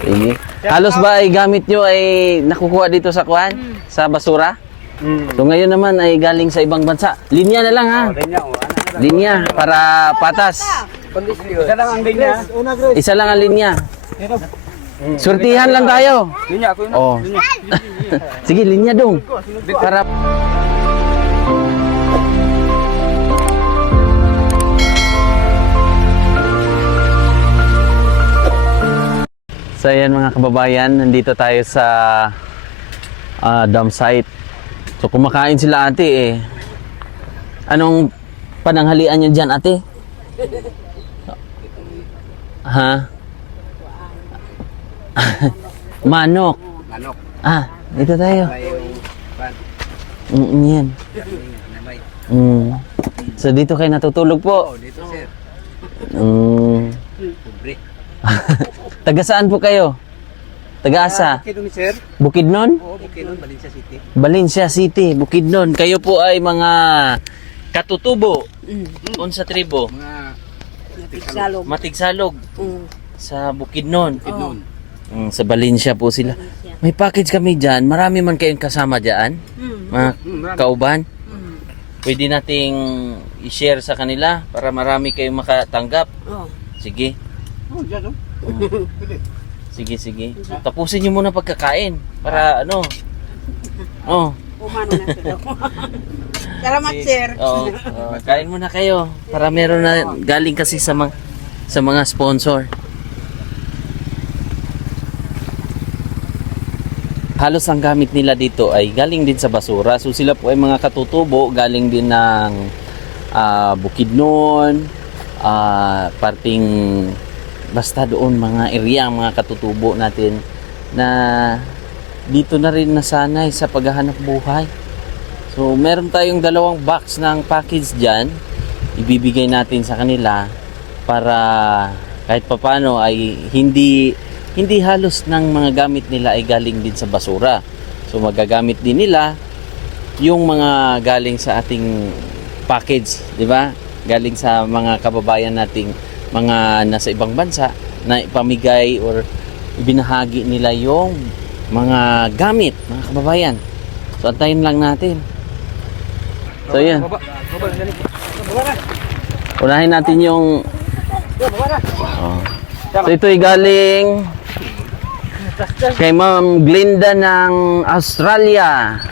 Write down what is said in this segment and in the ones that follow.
Sige. Halos ba ay gamit nyo ay nakukuha dito sa kuan? Sa basura? So ngayon naman ay galing sa ibang bansa. Linya na lang ha. Linya para patas. Isa lang ang linya. Isa lang ang linya. Surtihan lang tayo. Linya ako yun. Oh. Sige, linya dong. Para So ayan mga kababayan, nandito tayo sa dam site. So kumakain sila ate eh. Anong pananghalian nyo dyan ate? Ha? Manok. Manok. Ah, dito tayo. Yan. So dito kayo natutulog po? Dito sir. Pobre. Taga saan po kayo? Taga asa? Bukidnon sir. Bukidnon? Oo, Bukidnon, Valencia City. Valencia City, Bukidnon. Kayo po ay mga katutubo. Unsa tribo? Mga Tigsalog. Matigsalog sa Bukidnon. Bukidnon. Sa Valencia po sila. May package kami dyan. Marami man kayong kasama dyan. Mga kauban. Pwede nating i-share sa kanila para marami kayong makatanggap. Sige. Oh, dyan oh. Sige, sige. Tapusin nyo muna pagkakain. Para ano. Oh. Umano na sila. Salamat, sir. Oh, kain muna kayo. Para meron na galing kasi sa mga sponsor. Halos ang gamit nila dito ay galing din sa basura. So sila po ay mga katutubo, galing din ng Bukidnon, parting basta doon mga area, mga katutubo natin na dito na rin nasanay sa paghahanap buhay. So meron tayong 2 box ng package dyan. Ibibigay natin sa kanila para kahit papano ay hindi halos ng mga gamit nila ay galing din sa basura. So magagamit din nila yung mga galing sa ating package, di ba? Galing sa mga kababayan nating mga nasa ibang bansa na ipamigay or ibinahagi nila yung mga gamit, mga kababayan. So antayin lang natin. So yan. Unahin natin yung So ito'y galing kay Ma'am Glinda ng Australia.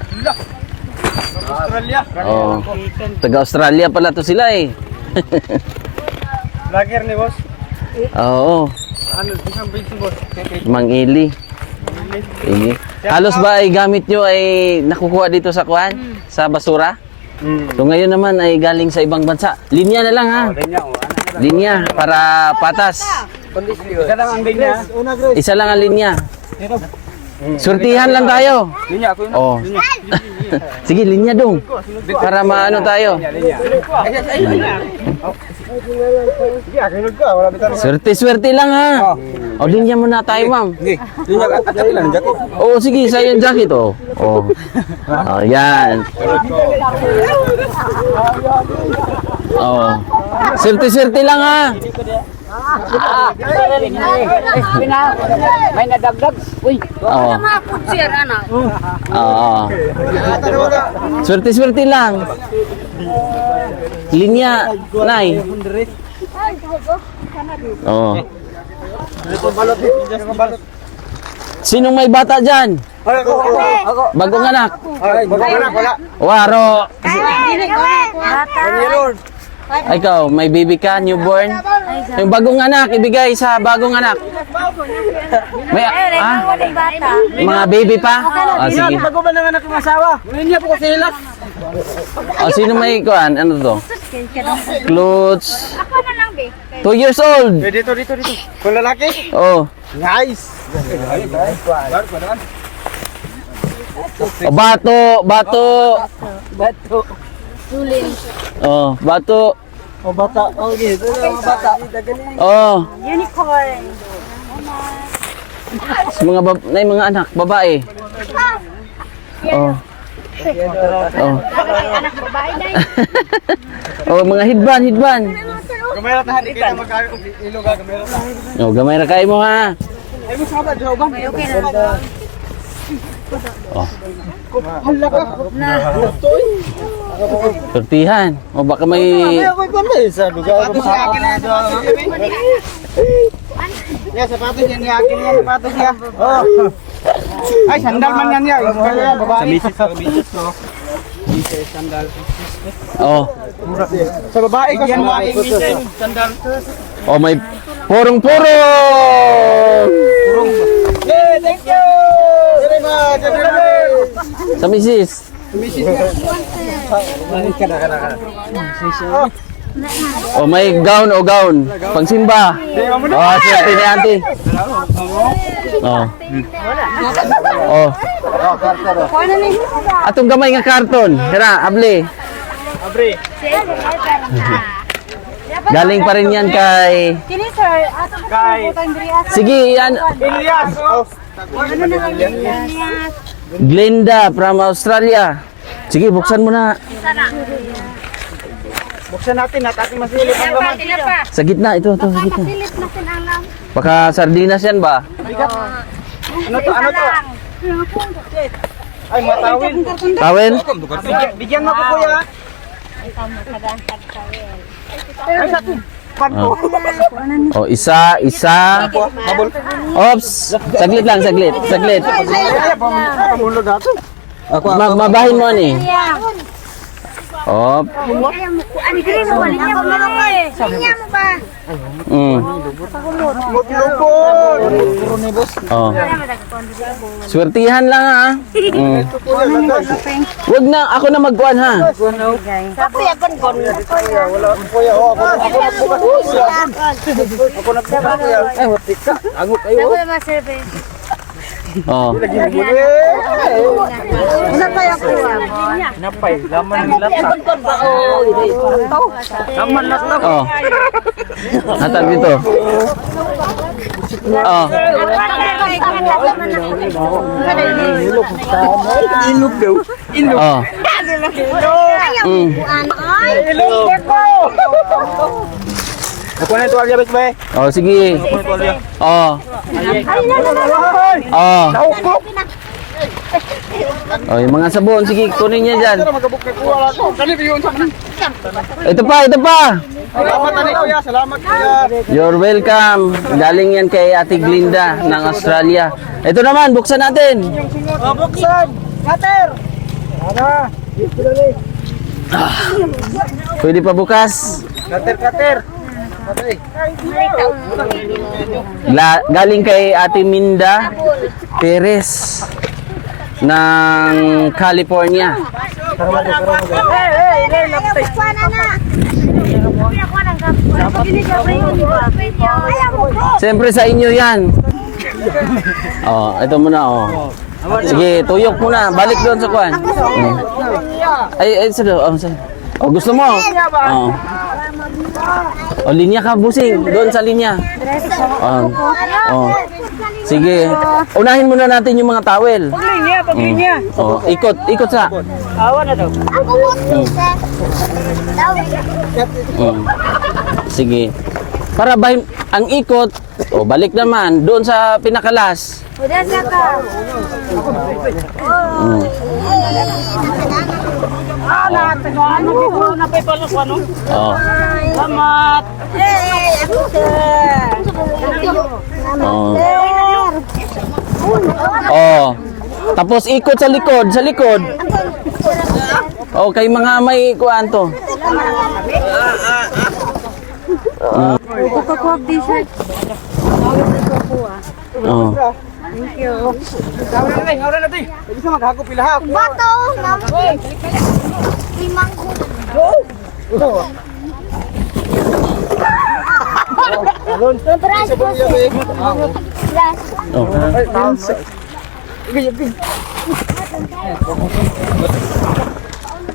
Australia. Oh. Taga Australia pala to sila eh. Lager ni boss. Oo. Ano, isang base boss. Mang Ili. Sige. Halos ba ay gamit nyo ay nakukuha dito sa kuan? Sa basura? So ngayon naman ay galing sa ibang bansa. Linya na lang ha. Linya oh. Linya para patas. Isa lang ang linya. Isa lang ang linya. Surtihan lang tayo. Linya ako yun. Oh. Sige, linya dong. Para maano tayo. Sige, akinod ka. Wala bitan. Swerte-swerte lang ha. O, linya muna tayo, ma'am. Sige. Linya at lang jako. Oo, sige, sa yung jacket, oh. Oh. Oh, yan. Oh. Swerte-swerte lang ha. May nadagdag. Uy. Oo. Sir, anak. Oo. Swerte-swerte lang. Linya, nay. Oo. Sinong may bata dyan? Ako. Bagong anak? Wala. Waro. Bata. Ikaw, may baby ka, newborn? Yung bagong anak, ibigay sa bagong anak. May, Bata. mga baby pa? Ah, sige. Bago ba ng anak ng asawa? Linya po ko sila. O, sino may kuhan? Ano to? Clothes. Ako na lang, be. 2 years old. Dito. Kung lalaki? Oh. Nice. O, bato. Bato. Sulin. Oh, bato. O bata. O dito. Bata. Oh. Unicorn. Mga mga anak, babae. Oh. Oh. Anak babae na Oh, mga hidban. Kamera tahan kita magkayo ilog gamera. Oh, gamay ra kay mo ha. Ay mo sabat jawaban. Okay na. Oh, Hala ka. sortihan. O baka may... Ako ipamay sa lugar. Sapatos sa akin na ito. Ya, sapatos yan ni akin yan. Sapatos yan. Oh. Ay, sandal man yan yan. Sa misis ko. Misis, sandal. Oh, Sa babae ko yan mo aking misis. Sandal. oh may purong-purong! Hey, thank you! Very much, everybody! Sa misis. Misis ka. Kana. O may gown o gown. Pangsimba. Oh, swerte ni auntie. Oh. Oh. Atong gamay nga karton. Tara, abli. Abre. Galing pa rin yan kay... Kini sir, ato Kay. Sige, yan. Elias. Oh. Ano na Elias? Glenda from Australia. Sige, buksan mo na. Buksan natin at ating masilip ang laman. Sa gitna, ito, sa gitna. Silip natin ang lam. Baka sardinas yan ba? Ano to? Ano to? Ay, matawin. Tawel? Bigyan mo ko kuya. Ay, sa to. Panto. O, isa. Habol. Ops! Saglit lang, saglit. Ay, pamulog ato. Mabahin mo ni. Op. Ani diri mo wali mo malakay. Sinya mo ba? Mutlupon. Puro ni boss. Oh. Swertihan lang ha. Wag na, ako na magkuhan ha. Kape agon gon. Wala akong kuya. Oh, ako nagbukas kuya. Ako nagbukas kuya. Ay, watik ka. Angot kayo. Wala ma serve. Oh. Una pa ako. Napay, laman ng laptop. Laman laptop. Oh. Hatag dito. Oh. Ilog daw. Ilog. Oh. Ilog ko. Ako na ito, Aliyah, bay. Oh, sige. Oh. Oh. Naukop. Oh, yung mga sabon, sige, kunin niya dyan. Magabuk na kuha lang. Kani yun sa mga. Ito pa. Salamat ani kuya, salamat kuya. You're welcome. Galing yan kay Ate Glinda ng Australia. Ito naman, buksan natin. Buksan. Cutter. Ana. Pwede pa bukas. Cutter. Patay. Galing kay Ate Minda Perez ng California. Siyempre sa inyo yan. Oh, ito muna oh. Sige, tuyok muna. Balik doon sa kwan. Ay, sige. Oh, gusto mo? Oh. Oh, linya ka, busing. Doon sa linya. Oh. Oh. Sige. Unahin muna natin yung mga towel. Paglinya. Oh, ikot sa. Awa na daw. Sige. Para ba ang ikot, oh, balik naman doon sa pinakalas. Udah ka. Na pa palos ano? Oh. Salamat. Ako sir. Oh. Oh. Tapos ikot sa likod. Oh, kay mga may kuan to. Kukuha t-shirt. Oh. Thank you. Awra na ti. Pwede sa maghagop pila ha. Bato, naman. Limang Alon. Brush ko sir. Oh.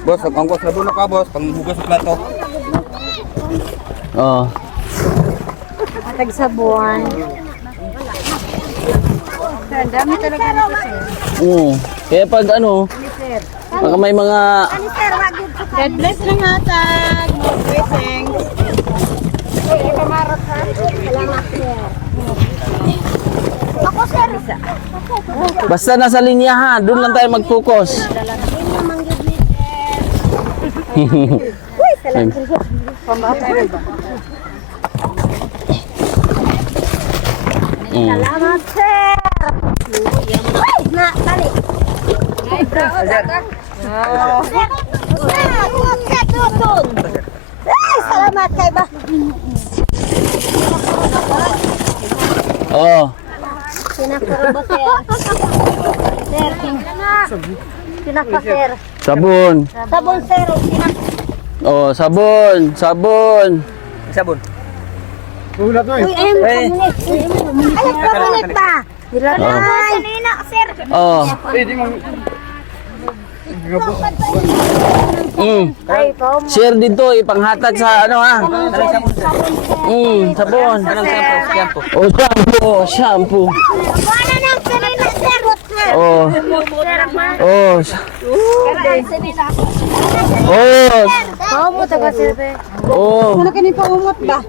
Boss, ang angkos na doon ka, boss. Panghugas sa plato. Oh. Tagsabuan. Ang dami talaga nito sir. Kaya pag ano, baka may mga Ano sir, wag yun. God bless lang hatag. More blessings. Kamarot ha. Salamat sir. Basta nasa linya ha, doon lang tayo mag-focus. Salamat, sir. Uy, na, tali. Salamat kay ba. Oh, Sinakuro ba, sir? Sir, sinakpa, sir. sabon. Sabon, sir. Oh, sabon, sabon. Sabon. Uy, ayun, komunit. Ay, komunit ba? Ay, sanina, sir. Oh. Ay, po. Share din to, ipanghatag sa ano ha. Sabon. Oh, shampoo, shampoo. Wala nang sanina, sir. Oh. Oh. Oh. Oo mo, taga, sir. Oh. Wala ka niyo pa umot ba?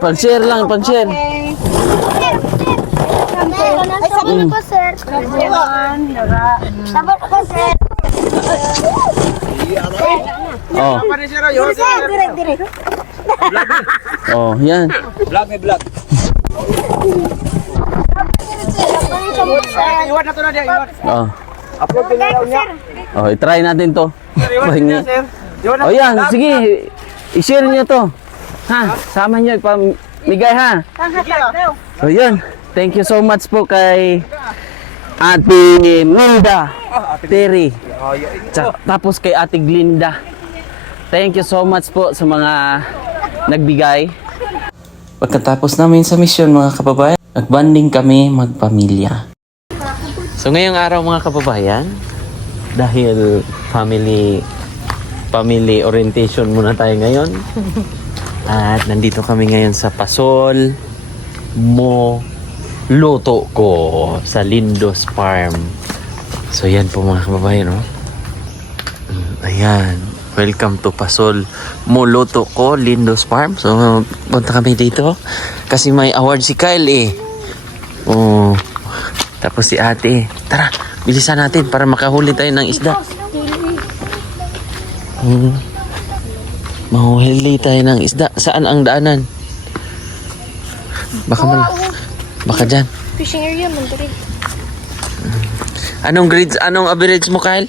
Pag-share lang, pag-share. Ay, sabon po, sir. Sabon po, sir. Oh. Sir, direct. Oh, yan. Vlog, may vlog. Iwan na to na dia, iwan. Oh. Upload din na niya. Oh, i-try natin to. Iwan Pahingi. na, sir. Iwan na. Oh, yan. Sige. I-share niyo to. Ha? Sama niyo ipamigay ha. So, yun. Thank you so much po kay Ate Minda Terry. Tapos kay Ate Glinda. Thank you so much po sa mga nagbigay. Pagkatapos namin sa misyon mga kababayan, nagbanding kami magpamilya. So ngayong araw mga kababayan, dahil family orientation muna tayo ngayon. At nandito kami ngayon sa Pasol Mo Luto Ko sa Lindos Farm. So yan po mga kababayan, no? Ayan. Welcome to Pasol Mo Luto Ko, Lindos Farm. So punta kami dito kasi may award si Kyle eh. Oh. Tapos si ate. Tara, bilisan natin para makahuli tayo ng isda. Mahuhuli tayo ng isda. Saan ang daanan? Baka dyan. Fishing area, mandari. Anong grades? Anong average mo, Kyle?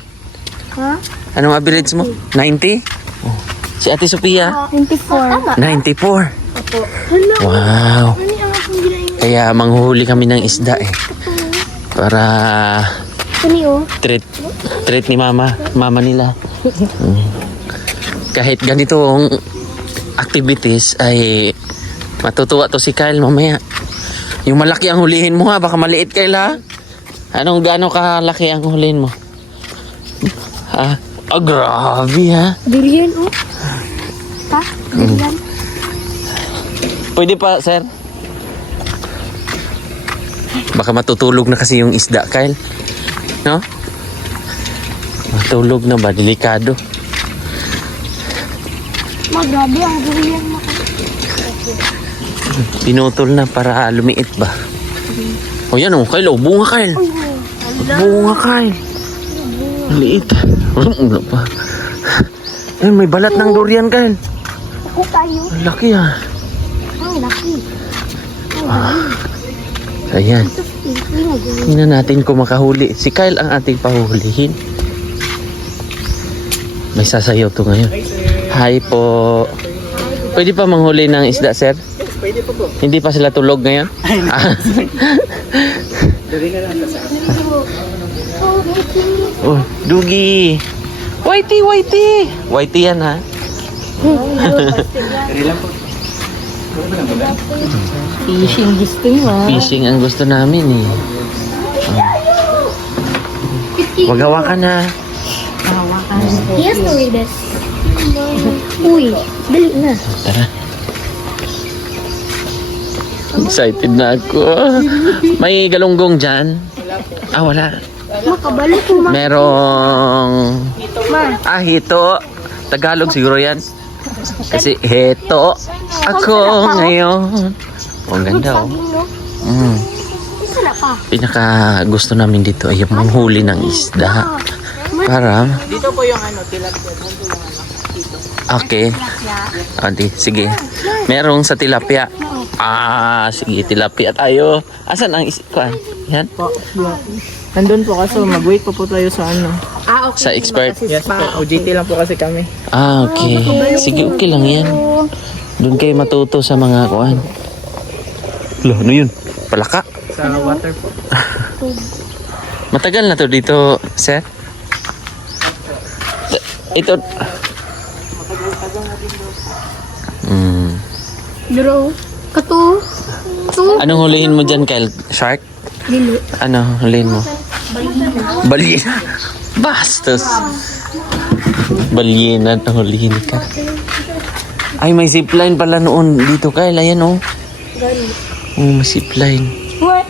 Ha? Anong average mo? 90? Oh. Si Ate Sophia? 24. 94. Wow. Kaya manghuhuli kami ng isda eh. Para Kaniyo? treat ni mama nila. Kahit ganitong activities ay matutuwa to si Kyle mamaya. Yung malaki ang hulihin mo ha, baka maliit Kyle ha. Gaano kalaki ang hulihin mo? Ha? Oh, grabe ha. Billion, oh. Ha? Billion? Pwede pa, sir? Baka matutulog na kasi yung isda, Kyle. No? Matulog na ba? Delikado. Grabe ang billion mo. Pinutol na para lumiit ba? O yan o, Kyle. O, bunga, Kyle. Bunga, Kyle. Maliit. Ano pa? Eh, may balat ng durian, Kyle. Ako tayo. Ang laki ah. Ang laki. Ayan. Tingnan natin kung makahuli. Si Kyle ang ating pahuhulihin. May sasayaw to ngayon. Hi po. Pwede pa manghuli ng isda, sir? Pwede po po. Hindi pa sila tulog ngayon? Oh, Dugi. Whitey. Whitey yan ha. Fishing gusto mo. Fishing ang gusto namin eh. Magawa ka na. Yes, no, Rides. Uy, dali na. Tara. Excited na ako. May galunggong dyan? Ah, wala. Makabalik po, ma. Merong... hito. Tagalog siguro yan. Kasi heto ako ngayon. Oh, ang ganda oh. Pinaka gusto namin dito ay yung manghuli ng isda. Para Dito po yung ano, tilapia. Dito yung ano, dito. okay. Adi, sige. Merong sa tilapia. Sige, tilapia tayo. Asan ang isda? Yan. Nandun po kaso, mag-wait po tayo sa ano. Sa expert. Yes po, OJT lang po kasi kami. Okay. Sige, okay lang yan. Doon kayo matuto sa mga kuan. Lo, ano yun? Palaka? Sa water po. Matagal na to dito, sir? Ito. Duro. Kato. Tu. Anong hulihin mo dyan, Kyle? Shark? Lilo. Ano hulihin mo? Balyena. Bastos. Balyena na hulihin ka. Ay, may zipline pala noon dito, Kyle. Ayan, oh. Oh, may zipline. What?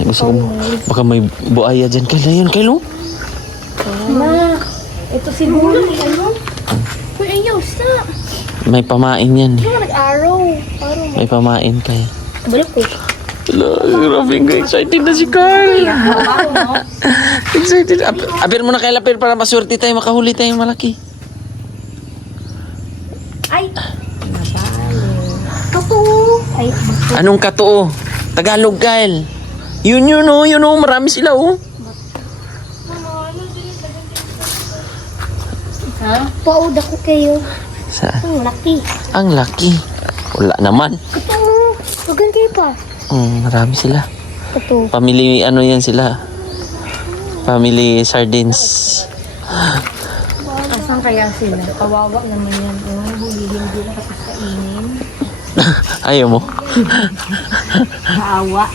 Ay, gusto ko, baka may buaya dyan, Kyle. Ayan, Kyle, oh. Ma. Ito si Mula. Ano? Uy, ayaw. Stop. May pamain yan. Ano nag-araw? Araw. May pamain, Kyle. Balik ko. Hello, grabe ko. Excited na si Carl. Excited. Apir mo na kay Lapir para masurti tayo, makahuli tayo malaki. Ay. Kato. Ay. Anong katuo? Tagalog, Kyle. Yun, marami sila, oh. Ha? Pauda ko kayo. Saan? Ang laki. Ang laki. Wala naman. Ito. Huwag kayo pa. Marami sila. Kato. Family, ano yan sila? Family sardines. Asan kaya sila? Kawawa naman yan. Hulihin din tapos kainin. Ayaw mo? Kaawa.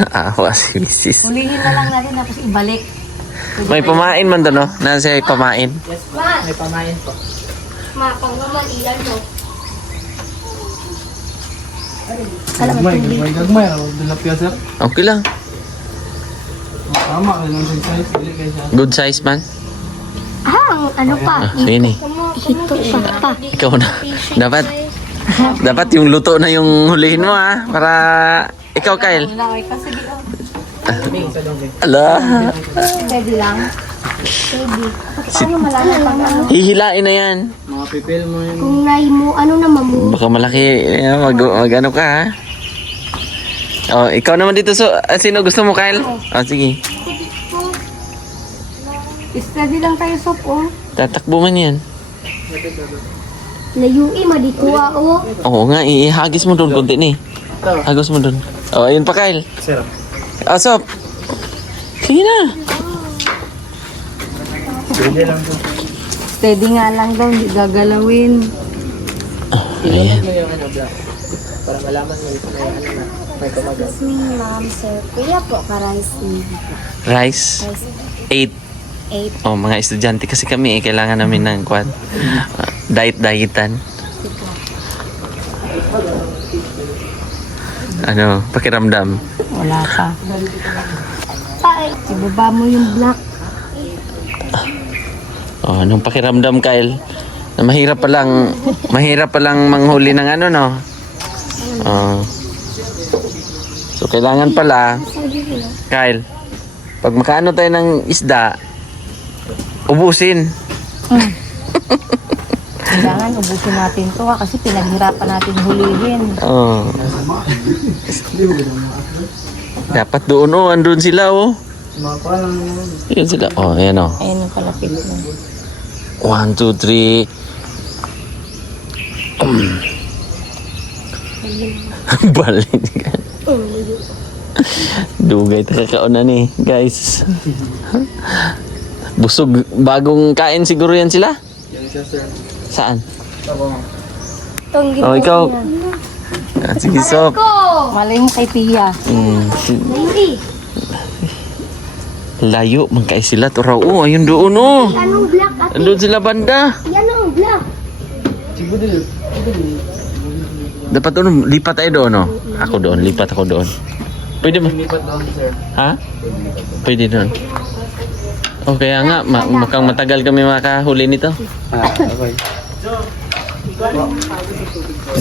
Naawa si Mrs. Hulihin na lang natin tapos ibalik. May pamain man doon, no? Nasa pamain. Yes po, may pamayan po. Mapang naman ilan no? Alam mo tubig. Gagmay, tilapia sir. Okay lang. Tama, kailangan din size. Dili kayo siya. Good size man. Ah, ano pa? Sige ni. Hito pa. Ikaw na. Dapat yung luto na yung hulihin mo, ha? Para ikaw, Kyle. Ala. Pwede lang. Pwede. Paano malaman pag ano? Hihilain na yan. Mga pipil mo yun. Kung nai mo, ano naman mo? Baka malaki. Mag ano ka, ha? Oh, ikaw naman dito. So, sino gusto mo, Kyle? Oh, sige. Pwede lang tayo soap, oh. Tatakbo man yan. Layui, madikuha, oh. Oo nga, ihagis mo doon konti ni. Hagis mo doon. Oh, ayun pa, Kyle. Sir. Oh, Sop. Sige na. Pwede lang po. Steady nga lang daw, hindi gagalawin. Ayan. Yung ano, black. Para malaman mo ito na yung ano na. May kumagal. Jasmine, ma'am, sir. Kuya po, ka-rice Rice. 8. 8. Oh, mga estudyante kasi kami, kailangan namin ng kwan. Diet-dietan. Ano, pakiramdam? Wala pa. Ay, Ibaba mo yung black. Oh, anong pakiramdam, Kyle? Na mahirap pa lang manghuli ng ano, no? Oh. So, kailangan pala, Kyle, pag makaano tayo ng isda, ubusin. Kailangan ubusin natin to kasi pinaghirapan natin hulihin. Oh. Dapat doon, oh, andun sila, oh. Mga pa lang yun. Yun sila, oh, ayan, oh. Ayun yung palapit mo. 1, 2, 3. Balin ka. Dugay ta kakauna ni, guys. Busog, bagong kain siguro yan sila? Yan siya sir. Saan? itong Oh, ikaw. Sige, Sop. ko! Malay mo kay Pia. Layui. Layo, magkay sila. Turaw, oh, ayun doon, oh. Anong black, ate? Andun sila banda. Yan ang black. Dapat doon, lipat tayo doon, oh. Ako doon, lipat ako doon. Pwede ba? Lipat doon sir. Ha? Pwede doon. O kaya nga, mukhang matagal kami makahuli nito. Okay.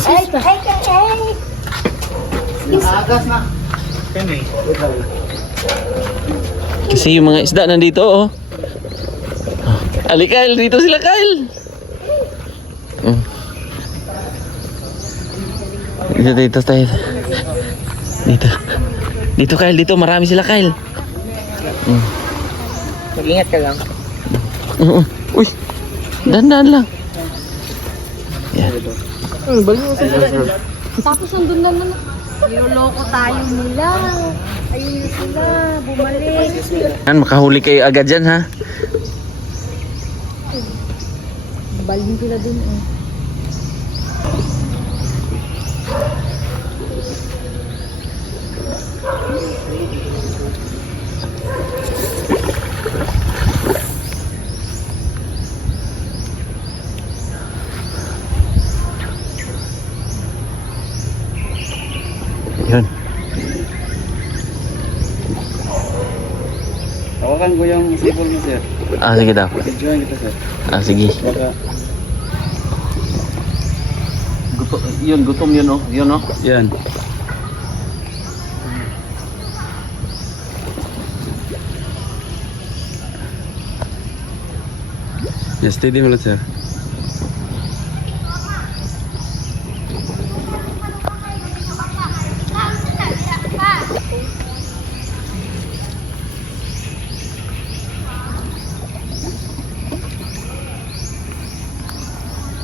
Ay, ay, ay, ay. Agas na. Kasi yung mga isda nandito, oh. Ali, Kyle, dito sila, Kyle. Dito tayo. Dito, Kyle, dito. Marami sila, Kyle. Mag-ingat ka lang. Uy, dahan-dahan lang. Yan. Tapos nandun na naman. Niloloko tayo nila. Ayun na sila. Bumalik. Yan, makahuli kayo agad dyan, ha? Baling sila dun eh. Yun. Hawakan ko yung sipol mo, sir. Sige daw. Videoan kita, sir. Sige. Baka... Gutom yun, oh. Yun, oh. Yan. Yes, steady mo lang, sir.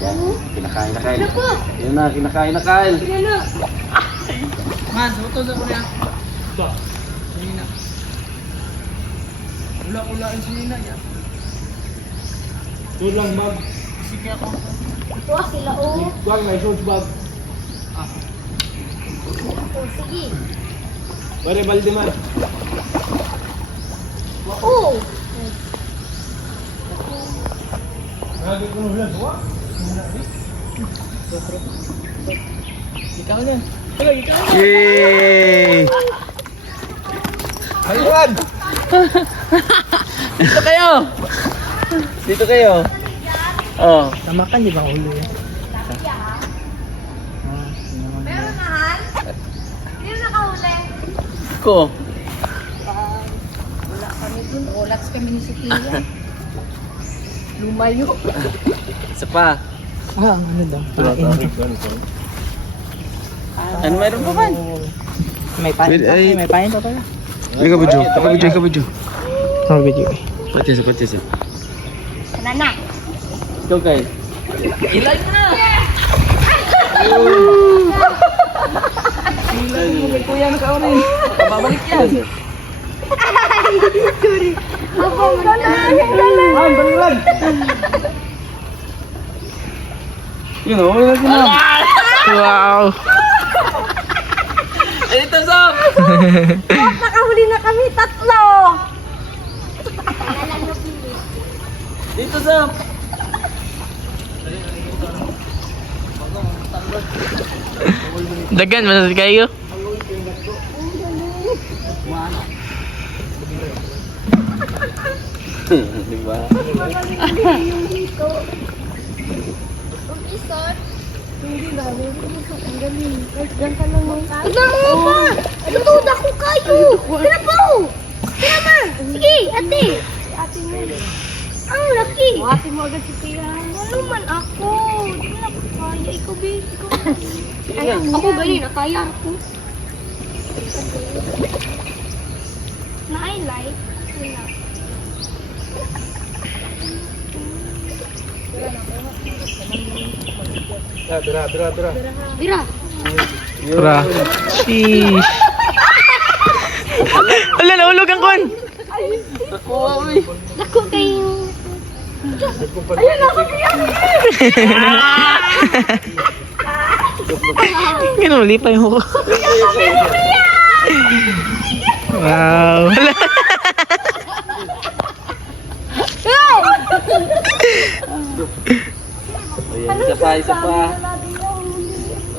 Yan, kinakain na, Kyle. Yun na, kinakain na, Kyle. Man, suto sa kuya. Ito. Sinina. Ula-ulain sinina yan. Tulang bag. Sige ako. Ito sila oh. Bag, may shorts bag. Oh, sige. Pare, balde man. Oh. Lagi ko nung lang. Ikaw na. Ikaw na. Yay! Ayun! Dito kayo! Dito kayo. Oh. Tama ka, di ba ulo yan? Pero mahal? Hindi na nakahuli. Ko. Wala kami dun. Relax kami ni Sophia. Lumayo. Isa pa. Ano daw? Ano mayroon pa man? May panin pa, may panin pa pala. Ika video. Sorry, video. Patis. Nana. Ikaw, Kyle. Ilan na! Kuya, nakaunin. Babalik yan. Sorry. Apa Balilan! Yun o, wala na. Wow! Dito, Sam! Nakahuli na kami, tatlo! Dito, Sam! Dagan, masasal kayo? Diba? Hindi na, ang galing. Kahit dyan ka lang ng kayo. Ano ba? Tutod ako kayo! Tira po! Tira ma! Sige, ate! Ate mo. Ang laki! Ate mo agad si Pia. Ano man ako? Hindi na ako kaya. Ikaw, babe. Ay, ako galing. Nakaya ako. Na-highlight. Wala. Bira. Tara. Sheesh. Wala, naulog ang kon. Dako kayo. Ayun na ako Pia. Ginuli pa yung huko. Wow. Ayan, isa pa.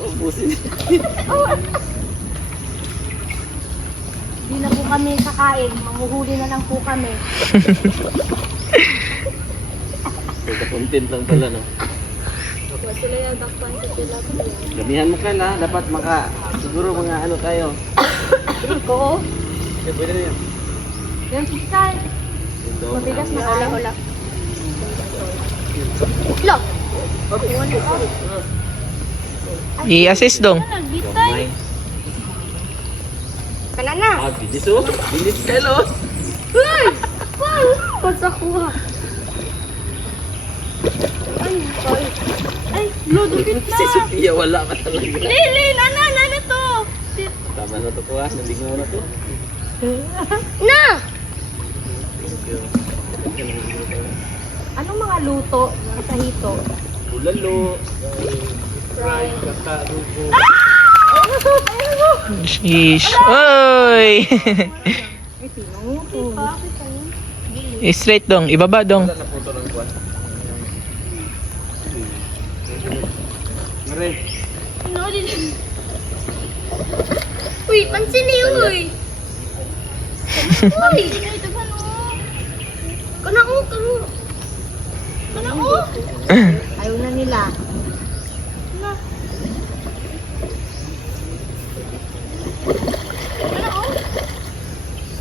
Ubusin. Hindi na po kami kakain. Manghuhuli na lang po kami. Kaya content lang pala, no? Sila yung backpan sa sila. Gamihan mo ka na. Dapat siguro mga ano tayo. Ko. Yan, piskal. Mabigas na wala. Lo. I-assist dong. Nagbitay. Kana na. Bilis oh. Bilis kayo. Uy! Wow! Pagsakuha. Ay, lodupit na. Si Sophia wala ka talaga. Lili, nana to. Tama na to po ha. Nabignaw na to. Na! Anong mga luto sa hito? Bulalo. Sheesh. Oy! Straight dong. Ibaba dong. Uy, pansin niyo, uy. Uy! Kanao. Ayaw na nila.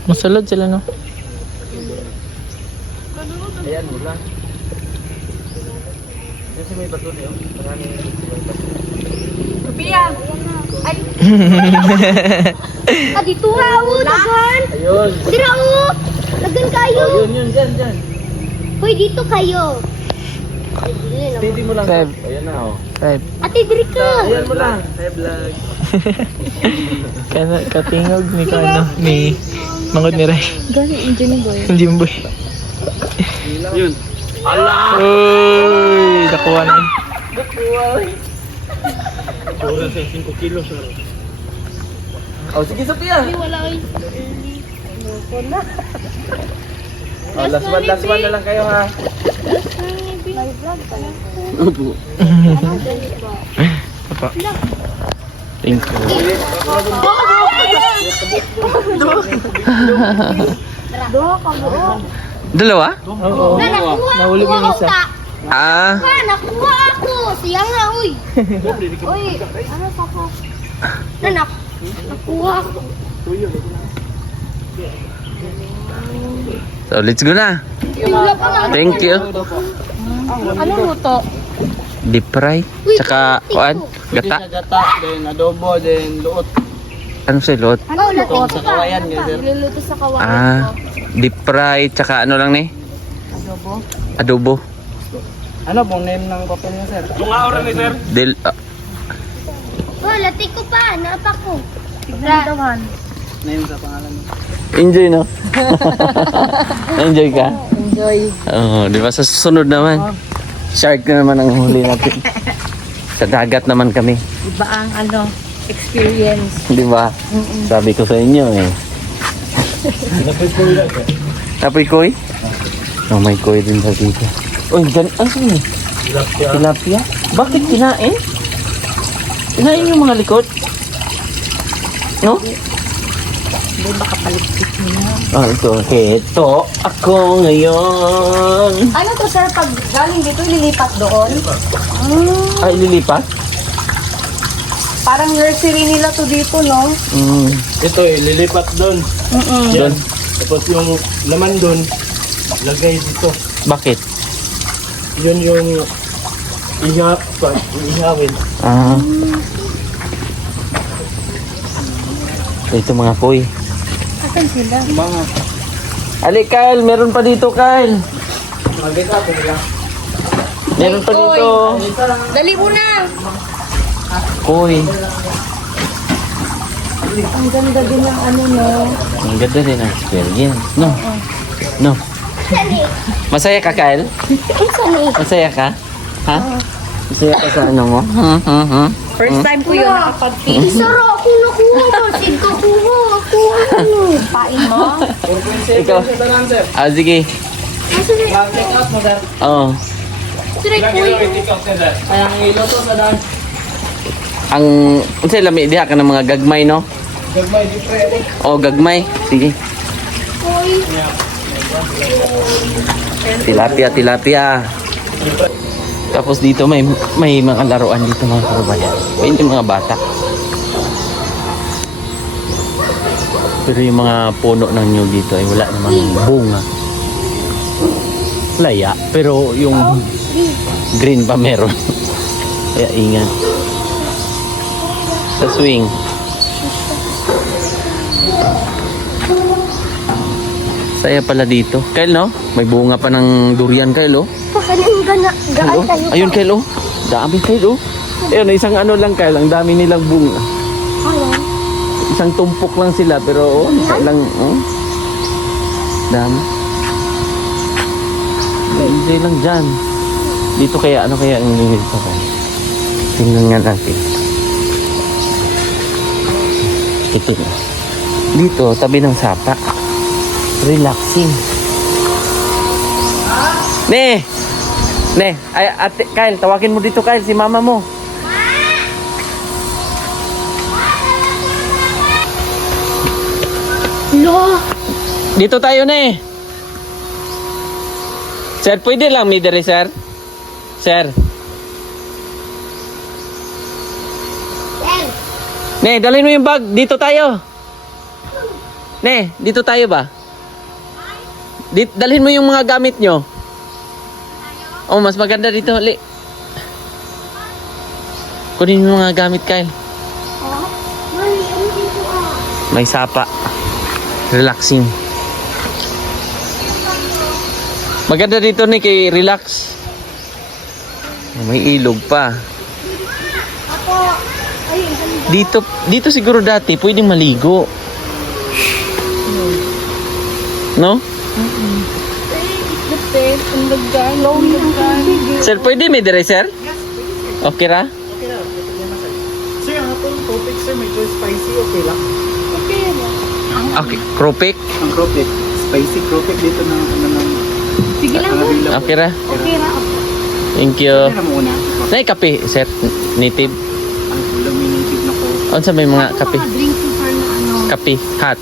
Masulod sila no. Ayan mo lang. Kasi may bato niyo. Maraming Sophia! Ay! Dito ha, dagan. ayun. Dira, dagan kayo. Yun, dyan. Uy, dito kayo. Pwede mo lang. Feb. Ayan na oh. Feb. Ate, diri ka. Ayan mo lang. Hey vlog. Katingog ni Kano. Ni Mangod ni Ray. Gano'n enjoy ni boy. Hindi mo boy. Yun. Allah! Uy! Nakuha na yun. Oh, sige Sophia. Wala, uy. Oh, last one na lang kayo ha. Opo. Apa. Thank you. Dalawa? Oo. Na, nakuha. Nahuli mo yung isa. Ah. Nakuha ako. Siya nga, uy. Uy, ano sa ko? Nakuha ako. So, let's go na. Wala pa nga. Thank you. Anong luto? Deep fry. Tsaka, kuan? Gata. Gata, then adobo, then luot. Ano sa lot? Oh, latin Sa kawayan, ganyan. Niluluto sa kawayan Ah. ko. Deep fry. Tsaka ano lang ni? Adobo. Adobo. Ano pong name ng papel niya, sir? Del... Oh, latin ko pa. Naapa ko. Tignan. Name sa pangalan niya. Enjoy, no? Enjoy ka? Enjoy. Oo, di ba? Sa susunod naman. Shark na naman ang huli natin. Sa dagat naman kami. Iba ang experience. Di ba? Sabi ko sa inyo eh. Napoy koy? Oh, may koy din sa dito. Uy, ano yun? Tilapia. Bakit kinain? Kinain yung mga likod? No? Hindi makapaliksik niya. Oh, ito ako ngayon. Ano to sir? Pag galing dito, lilipat doon? Ay, lilipat? Parang nursery nila to dito, no? Ito lilipat doon. Doon. Tapos yung laman doon, lagay dito. Bakit? Yun yung ihawin. Ah. Ito mga koy. Asan sila? Ali, Kyle, meron pa dito, Kyle. Meron pa dito. Dali mo na! Koy. Ang ganda din ng ano, no? Ang ganda din ang experience. No? No? Masaya ka, Kyle? Masaya ka? Ha? Masaya ka sa ano mo? First time ko yun nakapag-pin. Saro ako nakuha. Basid ko kuha. Ako ano. Pain mo? Ikaw. Ah, sige. Take out mo, sir. Oo. Sir, kuya. Kaya ang iloto sa daan. Ang, unsay lami diha ka ng mga gagmay, no? Gagmay, di pre. Oh, gagmay. Sige. Tilapia. Tapos dito may mga laruan dito mga kababayan. May mga bata. Pero yung mga puno ng nyug dito ay wala namang bunga. Laya, pero yung green pa meron. Kaya ingat. Sa swing. Saya pala dito. Kyle, no? May bunga pa ng durian, Kyle, oh. Pakaling gaan Hello? tayo. Ayun, Kyle, oh. Dami, Kyle, oh. Ayun, isang ano lang, Kyle. Ang dami nilang bunga. Ayan. Isang tumpok lang sila, pero, oh, isa lang, oh. Dami. Enjoy lang dyan. Dito kaya, ano kaya ang nilid pa, Kyle? Tingnan nga natin. Ito. Dito, tabi ng sapa. Relaxing. Ne! Ne, ay ate Kyle, tawagin mo dito Kyle si mama mo. Lo. Dito tayo ne. Sir, pwede lang mi dere, sir? Sir. Ne, dalhin mo yung bag. Dito tayo. Ne, dito tayo ba? Dalhin mo yung mga gamit nyo. Oh, mas maganda dito. Kunin mo yung mga gamit, Kyle. May sapa. Relaxing. Maganda dito ni kay relax. May ilog pa. Dito siguro dati pwedeng maligo. No? Sir, pwede may dire, sir? Okay ra? Sir, ang atong topic, sir, medyo spicy, okay lang. Okay, kropik. Ang cropek, spicy cropek dito ng ano ng... Sige lang po. Okay ra? Okay na. Thank you. Ano na muna? Nay kape, sir. Native. Ang laminated na ko. Ano sa may mga kape? Mga drink to for na ano. Kape, hot.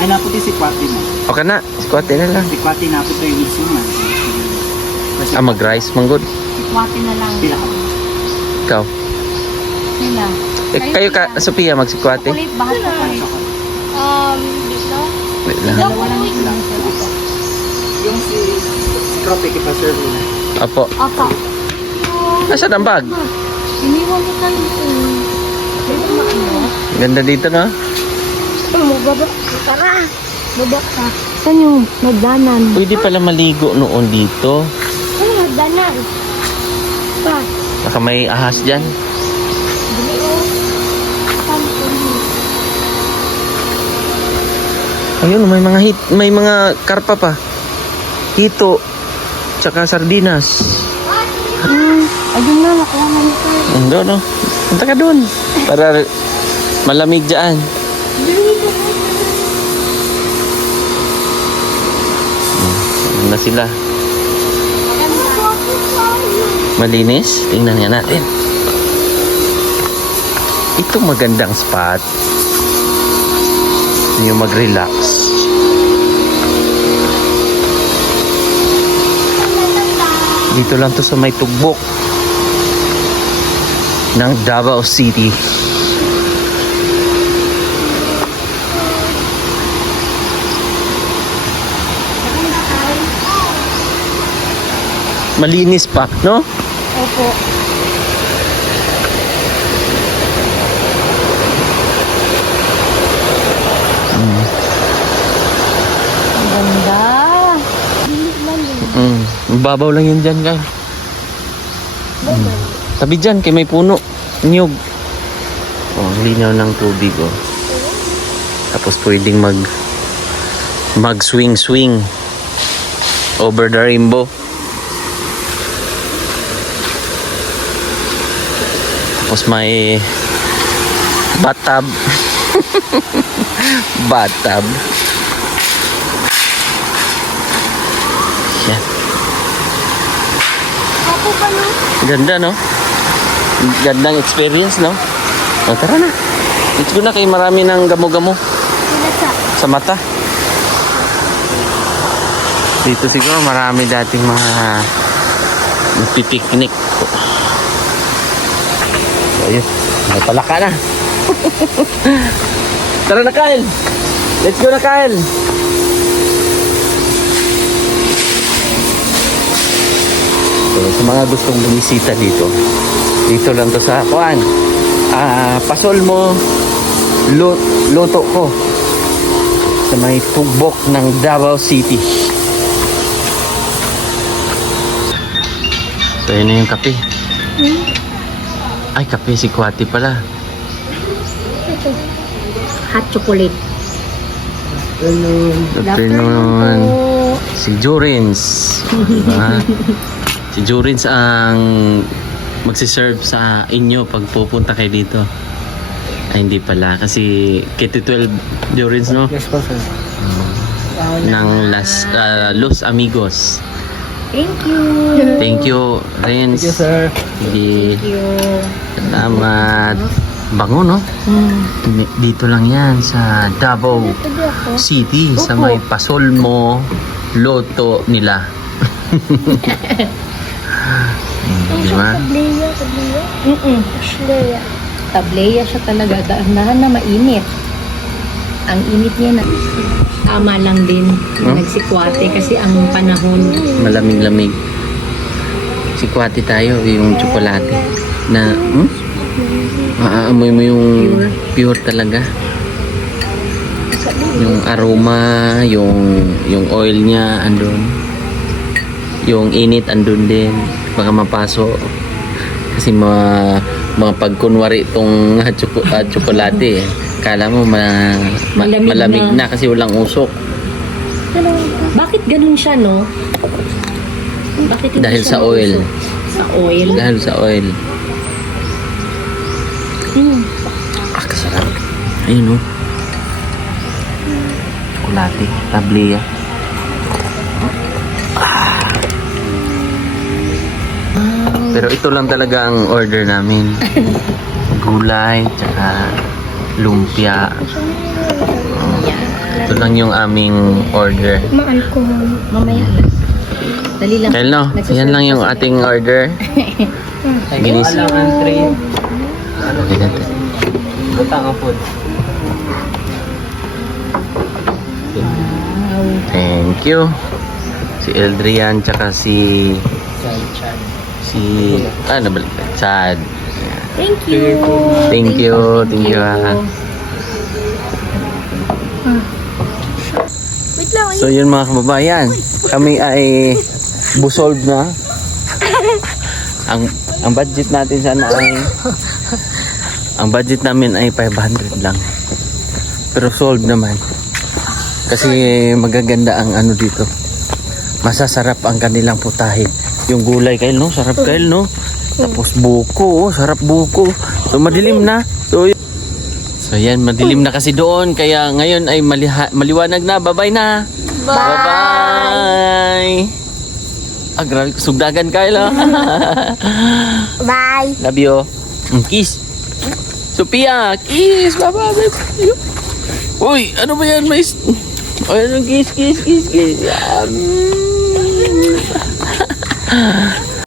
Ay, naputi si Kwati na. Okay na, squatin na lang. Si Kwati naputi yung isip na. Ah, mag-rice, manggod. Ikwate na lang. Pila. Ikaw. Nila. Kayo ka, Sophia, magsikwate. Chocolate, bahat chocolate. Dito? Wait lang. Dalawa lang sila. Yung si cropek ipa-serve na. Apo. Apa. Asan ang bag? Iniwan ko lang ito. Dito maano. Ganda dito, no? Baba. Tara. Baba ka. Saan yung magdanan? Pwede pala maligo noon dito. Ano magdanan? Pa. Baka may ahas dyan. Ayun, may mga karpa pa. Hito. Tsaka sardinas. Ayun na, nakuha na nito. Doon, no? Punta ka doon. Para malamig dyan. Ayun na sila. Malinis. Tingnan nga natin. Ito magandang spot. Yung mag-relax. Dito lang to sa may tugbok ng Davao City. Malinis pa, no? Opo. Ang ganda. Babaw lang yun dyan, guys. Tabi dyan, kay may puno. Nyug. Oh, linaw ng tubig, oh. Tapos pwedeng mag-swing over the rainbow. Tapos may bathtub. Bathtub. Yan. Ako pa no? Ganda, no? Gandang experience, no? O, tara na. Let's go na kay marami ng gamo-gamo sa mata. Dito siguro marami dating mga nagpipiknik. So, ayun. May palaka na. Tara na, Kyle. Let's go na, Kyle. So, sa mga gustong bumisita dito, dito lang to sa kuan. Pasol mo, luto ko. Sa may tugbok ng Davao City. So, yun na yung kape. Ay, kape si Kwati pala. Hot chocolate. Good afternoon. Si Jurins. Diba? Si Jurins ang magsiserve sa inyo pag pupunta kayo dito. Ay, hindi pala. Kasi KT12 Jurins, no? Yes po, sir. Ng Los Amigos. Thank you. Thank you, Rins. Thank you, sir. Sige. Thank you. Salamat. Bango, no? Dito lang yan sa Davao City. Sa may pasol mo, loto nila. Di ba? Tableya. Tableya. Tableya siya talaga. Dahan na mainit. Ang init niya na tama lang din. Nagsikwate kasi ang panahon. Malamig-lamig. Sikwati tayo, yung tsokolate. Na, maaamoy mo yung pure talaga. Yung aroma, yung oil niya andun. Yung init andun din. Baka mapaso. Kasi mga pagkunwari itong tsokolate. Kala mo malamig na kasi walang usok. Bakit ganun siya, no? Bakit hindi Dahil siya sa oil. mausok? Sa oil? Dahil sa oil. Kasarap. Ayun, no? Tsokolate. Tableya. Pero ito lang talaga ang order namin. Gulay, tsaka lumpia. Ito lang yung aming order. Mamaya lang. Dali lang. Kaya no, yan lang yung ating order. Ginis. Alang ang train. Okay natin. Butang ang food. Thank you. Si Eldrian, tsaka si nabalik. Chad. Thank you. Thank you. Thank you. Wait lang. So yun mga kababayan, kami ay busolve na. Ang budget natin sana ay budget namin ay 500 lang. Pero solve naman. Kasi magaganda ang ano dito. Masasarap ang kanilang putahe. Yung gulay kail, no? Sarap kail, no? Tapos buko, sarap buko. So madilim na. So yan, madilim na kasi doon. Kaya ngayon ay maliwanag na. Bye-bye na. Bye-bye. Grabe, sugdagan kail, ha? Bye. Love you. Kiss. Sophia, kiss. Bye-bye. Uy, ano ba yan? May... Kiss.